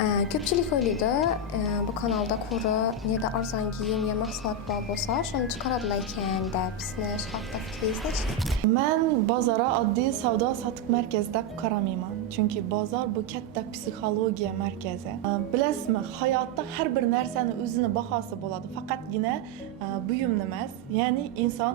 Ko'pchilik o'ylaydi, bu kanalda ko'ra neda arzon kiyim ya mahsulotlar bo'lsa, shuni chiqaradilar ekan deb. Sizni shu haqda fikringiz necha? Men bozora oddiy savdo-sotiq markazi deb qaramayman. Chunki bozor bu katta psixologiya markazi. Bilasizmi, hayotda har bir narsani o'zini bahosi bo'ladi. Faqatgina buyumni emas, ya'ni inson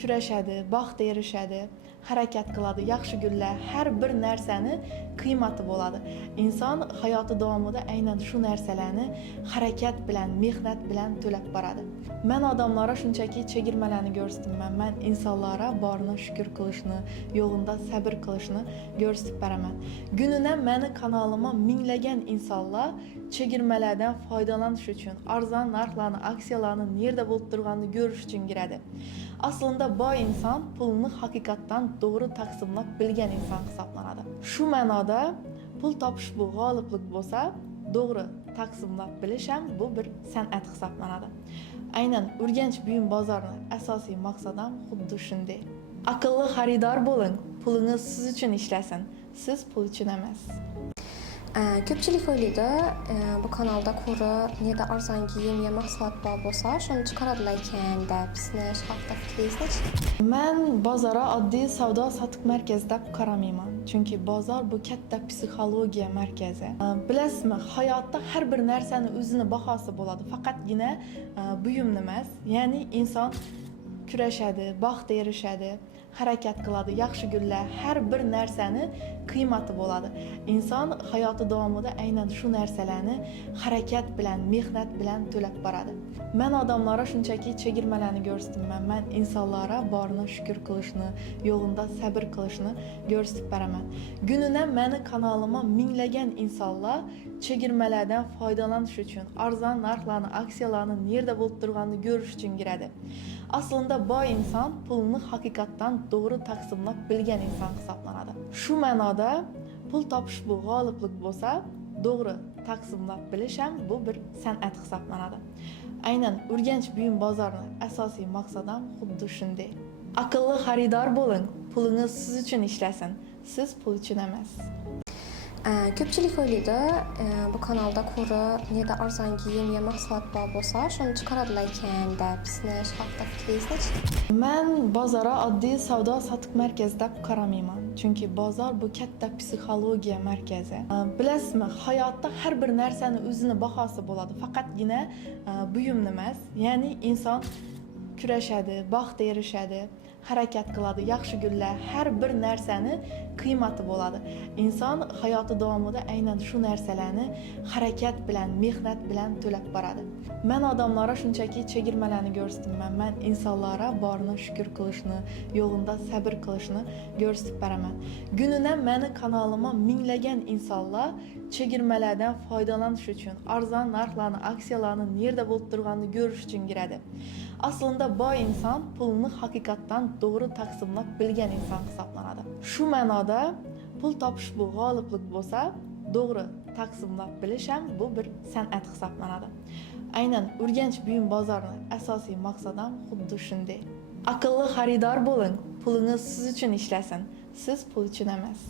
kurashadi, baxtga erishadi, harakat qiladi, yaxshi kunlar, har bir narsani qiymati bo'ladi. Inson hayoti davomida aynan shu narsalarni harakat bilan, mehnat bilan to'lab boradi. Men odamlarga shunchaki chegirmalarni ko'rsatmayman. Men insonlarga borini shukr qilishni, yo'lida sabr qilishni ko'rsatib beraman. Gününe meni kanalıma minglagan insonlar chegirmalardan foydalanish uchun, arzon narxlarni, aksiyalarni nerede bo'lib turganini ko'rish uchun kiradi. Aslında bu insan pulunu haqiqatdan doğru taqsimlab bilgan inson hisoblanadi. Shu ma'noda pul topish bu g'oliblik bo'lsa, doğru taqsimlab bilish ham bu bir san'at hisoblanadi. Aynan Urganch buyum bozorini asosiy maqsadi ham xuddi shunday. Aqlli xaridor bo'ling, pulingiz siz uchun ishlasin, siz pul uchun emas. Ko'pchilik o'ylaydi, bu kanalda ko'ra neda arzon kiyim ya mahsulotlar bo'lsa, shuni chiqaradilar ekan deb. Sizni shu haqda fikringiz necha? Men bozora oddiy savdo-sotiq markazi deb qaramayman. Chunki bozor bu katta psixologiya markazi. Bilasizmi, hayotda har bir narsani o'zini bahosi bo'ladi. Faqatgina buyumni emas, ya'ni inson kurashadi, baxtga erishadi, harakat qiladi, yaxshi kunlar, har bir narsani qiymati bo'ladi. Inson hayoti davomida aynan shu narsalarni harakat bilan, mehnat bilan to'lab boradi. Men odamlarga shunchaki chegirmalarni ko'rsatmayman. Men insonlarga borini shukr qilishni, yo'lida sabr qilishni ko'rsatib beraman. Gününe meni kanalıma minglagan insonlar chegirmalardan foydalanish uchun, arzon narxlarni, aksiyalarni nerede bo'lib turganini ko'rish uchun kiradi. Aslında bu insan pulunu haqiqatdan doğru taqsimlab bilgan inson hisoblanadi. Shu ma'noda pul topish bu g'oliblik bo'lsa, doğru taqsimlab bilish ham bu bir san'at hisoblanadi. Aynan Urganch buyum bozorini asosiy maqsadi ham xuddi shunday. Aqlli xaridor bo'ling, pulingiz siz uchun ishlasin, siz pul uchun emas. Ko'pchilik o'ylaydi, bu kanalda ko'ra neda arzon kiyim ya mahsulotlar bo'lsa, shuni chiqaradilar ekan deb. Sizni shu haqda fikringiz necha? Men bozora oddiy savdo-sotiq markazi deb qaramayman. Chunki bozor bu katta psixologiya markazi. Bilasizmi, hayotda har bir narsani o'zini bahosi bo'ladi. Faqatgina buyumni emas, ya'ni inson kurashadi, baxtga erishadi, harakat qiladi, yaxshi kunlar, har bir narsani qiymati bo'ladi. Inson hayoti davomida aynan shu narsalarni harakat bilan, mehnat bilan to'lab boradi. Men odamlarga shunchaki chegirmalarni ko'rsatmayman. Men insonlarga borini shukr qilishni, yo'lida sabr qilishni ko'rsatib beraman. Gününe meni kanalıma minglagan insonlar chegirmalardan foydalanish uchun, arzon narxlarni, aksiyalarni nerede bo'lib turganini ko'rish uchun kiradi. Aslında bu insan pulunu haqiqatdan doğru taqsimlab bilgan inson hisoblanadi. Shu ma'noda pul topish bu g'oliblik bo'lsa, doğru taqsimlab bilish ham bu bir san'at hisoblanadi. Aynan Urganch buyum bozorini asosiy maqsadi ham xuddi shunday. Aqlli xaridor bo'ling, pulingiz siz uchun ishlasin, siz pul uchun emas.